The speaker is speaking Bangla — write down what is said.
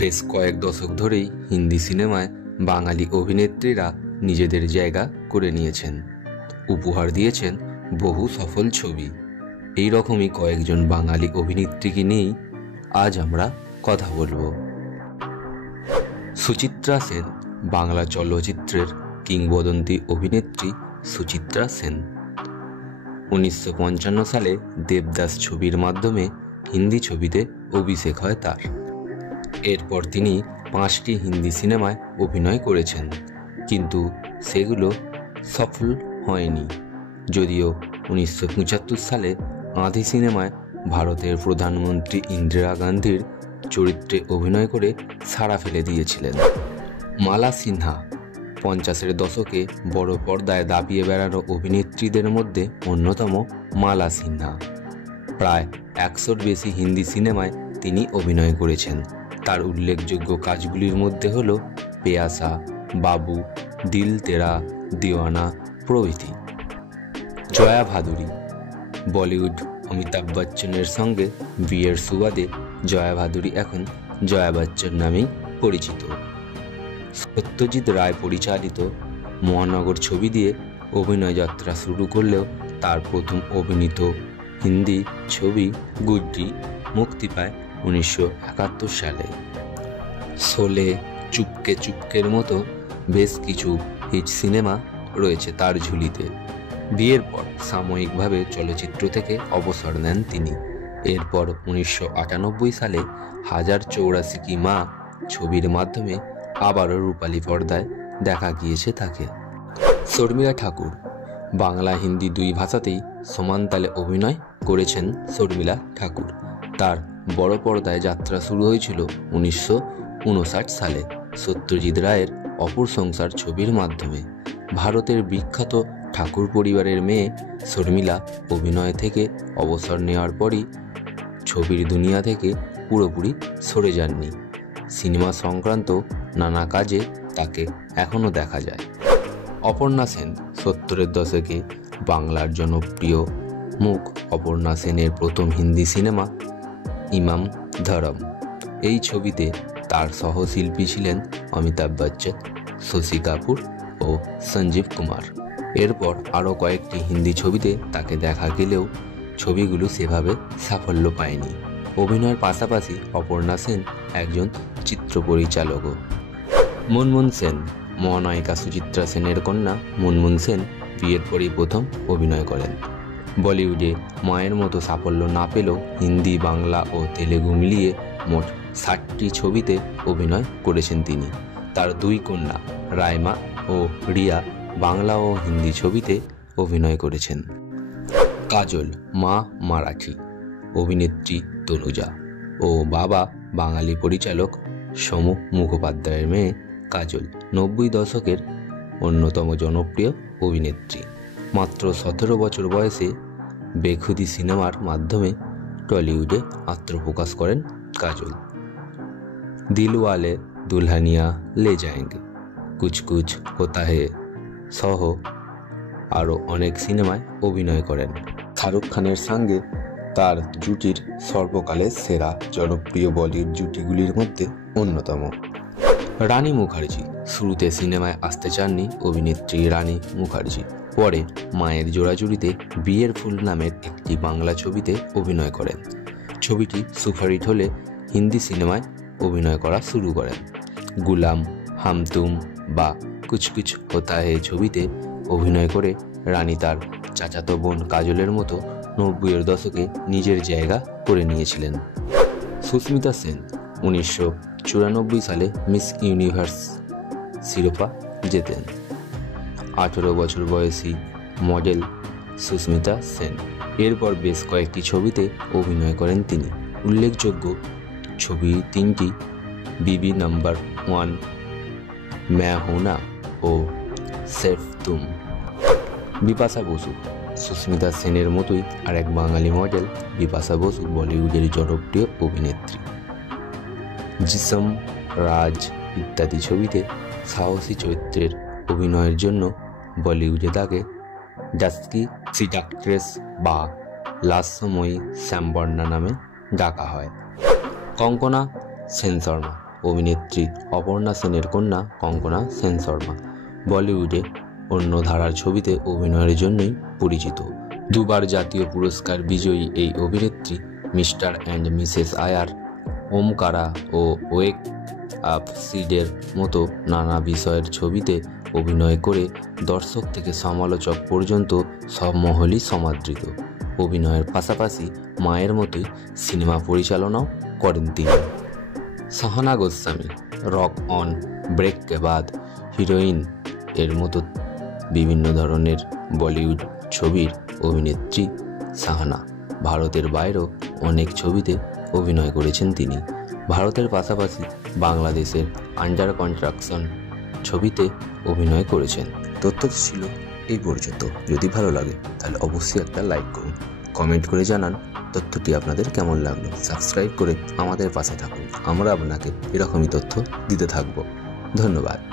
বেশ কয়েক দশক ধরেই হিন্দি সিনেমায় বাঙালি অভিনেত্রীরা নিজেদের জায়গা করে নিয়েছেন, উপহার দিয়েছেন বহু সফল ছবি। এই রকমই কয়েকজন বাঙালি অভিনেত্রীকে নিয়েই আজ আমরা কথা বলবো। সুচিত্রা সেন, বাংলা চলচ্চিত্রের কিংবদন্তি অভিনেত্রী সুচিত্রা সেন। 1955 সালে দেবদাস ছবির মাধ্যমে হিন্দি ছবিতে অভিষেক হয় তার। এরপর তিনি 5টি হিন্দি সিনেমায় অভিনয় করেছেন, কিন্তু সেগুলো সফল হয়নি। যদিও 1975 সালে আঁধি সিনেমায় ভারতের প্রধানমন্ত্রী ইন্দিরা গান্ধীর চরিত্রে অভিনয় করে সাড়া ফেলে দিয়েছিলেন। মালা সিনহা, 50-এর দশকে বড় পর্দায় দাপিয়ে বেড়ানো অভিনেত্রীদের মধ্যে অন্যতম মালা সিনহা। প্রায় 100-র বেশি হিন্দি সিনেমায় তিনি অভিনয় করেছেন। তার উল্লেখযোগ্য কাজগুলির মধ্যে হল পেয়াসা, বাবু, দিল তেরা দিওয়ানা প্রভৃতি। জয়া ভাদুরী, বলিউড অমিতাভ বচ্চনের সঙ্গে বিয়ের সুবাদে জয়া ভাদুরী এখন জয়া বচ্চন নামেই পরিচিত। সত্যজিৎ রায় পরিচালিত মহানগর ছবি দিয়ে অভিনয় যাত্রা শুরু করলেও তার প্রথম অভিনীত হিন্দি ছবি গুড্ডি মুক্তি পায় 1971 সালে। শোলে, চুপকে চুপকের মতো বেশ কিছু হিট সিনেমা রয়েছে তার ঝুলিতে। বিয়ের পর সাময়িকভাবে চলচ্চিত্র থেকে অবসর নেন তিনি। এরপর 1998 সালে 1084 কি মা ছবির মাধ্যমে আবারও রূপালী পর্দায় দেখা গিয়েছে তাকে। শর্মিলা ঠাকুর, বাংলা হিন্দি দুই ভাষাতেই সমানতালে অভিনয় করেছেন শর্মিলা ঠাকুর। তার বড় পর্দায় যাত্রা শুরু হয়েছিল 1959 সালে সত্যজিৎ রায়ের অপর সংসার ছবির মাধ্যমে। ভারতের বিখ্যাত ঠাকুর পরিবারের মেয়ে শর্মিলা অভিনয় থেকে অবসর নেওয়ার পরই ছবির দুনিয়া থেকে পুরোপুরি সরে যাননি। সিনেমা সংক্রান্ত নানা কাজে তাকে এখনও দেখা যায়। অপর্ণা সেন, 70-এর দশকে বাংলার জনপ্রিয় মুখ অপর্ণা সেনের প্রথম হিন্দি সিনেমা ইমাম ধরম। এই ছবিতে তার সহশিল্পী ছিলেন অমিতাভ বচ্চন, শশী কাপুর ও সঞ্জীব কুমার। এরপর আরও কয়েকটি হিন্দি ছবিতে তাকে দেখা গেলেও ছবিগুলো সেভাবে সাফল্য পায়নি। অভিনয়ের পাশাপাশি অপর্ণা সেন একজন চিত্র পরিচালকও। মুনমুন সেন, মহানায়িকা সুচিত্রা সেনের কন্যা মুনমুন সেন বিয়ের পরই প্রথম অভিনয় করেন। বলিউডে মায়ের মতো সাফল্য না পেলেও হিন্দি, বাংলা ও তেলেগু মিলিয়ে মোট 60টি ছবিতে অভিনয় করেছেন তিনি। তার দুই কন্যা রাইমা ও রিয়া বাংলা ও হিন্দি ছবিতে অভিনয় করেছেন। কাজল, মা মারাঠি অভিনেত্রী তনুজা ও বাবা বাঙালি পরিচালক সমু মুখোপাধ্যায়ের মেয়ে কাজল 90 দশকের অন্যতম জনপ্রিয় অভিনেত্রী। মাত্র 17 বছর বয়সে বেখুদি সিনেমার মাধ্যমে টলিউডে আত্মপ্রকাশ করেন কাজল। দিলওয়ালে দুলহানিয়া লে যায়েঙ্গে, কুছ কুছ হোতা হে সহ আরও অনেক সিনেমায় অভিনয় করেন। শাহরুখ খানের সঙ্গে তার জুটির সর্বকালের সেরা জনপ্রিয় বলিউড জুটিগুলির মধ্যে অন্যতম। রানী মুখার্জি, শুরুতে সিনেমায় আসতে চাননি অভিনেত্রী রানী মুখার্জি। পরে মায়ের জোড়াজুড়িতে বিয়ের ফুল নামের একটি বাংলা ছবিতে অভিনয় করেন। ছবিটি সুপারহিট হলে হিন্দি সিনেমায় অভিনয় করা শুরু করেন। গুলাম, হাম তুম বা কুছ কুছ হোতা হে ছবিতে অভিনয় করে রানী তার চাচাতো বোন কাজলের মতো 90-এর দশকে নিজের জায়গা করে নিয়েছিলেন। সুস্মিতা সেন, 1994 সালে মিস ইউনিভার্স শিরোপা জেতেন। 18 বছর বয়সী মডেল সুস্মিতা সেন। এরপর বেশ কয়েকটি ছবিতে অভিনয় করেন তিনি। উল্লেখযোগ্য ছবি 3টি, বিবি নাম্বার 1, मैं हूं ना ও सिर्फ तुम। বিপাশা বসু, সুস্মিতা সেনের মতোই আরেক বাঙালি মডেল বিপাশা বসু বলিউডের জনপ্রিয় অভিনেত্রী। জিসম, রাজ ইত্যাদি ছবিতে সাহসী চরিত্রের অভিনয়ের জন্য বলিউডে তাকে ডাস্কি সিডাক্ট্রেস বা লাস্যময়ী শ্যামবর্ণা নামে ডাকা হয়। কঙ্কনা সেন শর্মা, অভিনেত্রী অপর্ণা সেনের কন্যা কঙ্কনা সেন শর্মা। বলিউডে অন্য ধারার ছবিতে অভিনয়ের জন্যই পরিচিত। দুবার জাতীয় পুরস্কার বিজয়ী এই অভিনেত্রী mister and Mrs Iyer, Omkara ও ওয়েক আপ সিডের মতো নানা বিষয়ের ছবিতে অভিনয় করে দর্শক থেকে সমালোচক পর্যন্ত সব মহলই সমাদৃত। অভিনয়ের পাশাপাশি মায়ের মতোই সিনেমা পরিচালনাও করেন তিনি। Sahana Goswami, rock on, Break Ke Baad, heroine এর মতো বিভিন্ন ধরনের বলিউড ছবির অভিনেত্রী সাহানা। ভারতের বাইরেও অনেক ছবিতে অভিনয় করেছেন তিনি। ভারতের পাশাপাশি বাংলাদেশের আন্ডার কনস্ট্রাকশন ছবিতে অভিনয় করেছেন। তথ্যটি ছিল এই পর্যন্ত। যদি ভালো লাগে তাহলে অবশ্যই একটা লাইক করুন, কমেন্ট করে জানান তথ্যটি আপনাদের কেমন লাগলো। সাবস্ক্রাইব করে আমাদের পাশে থাকুন, আমরা আপনাকে এরকমই তথ্য দিতে থাকব। ধন্যবাদ।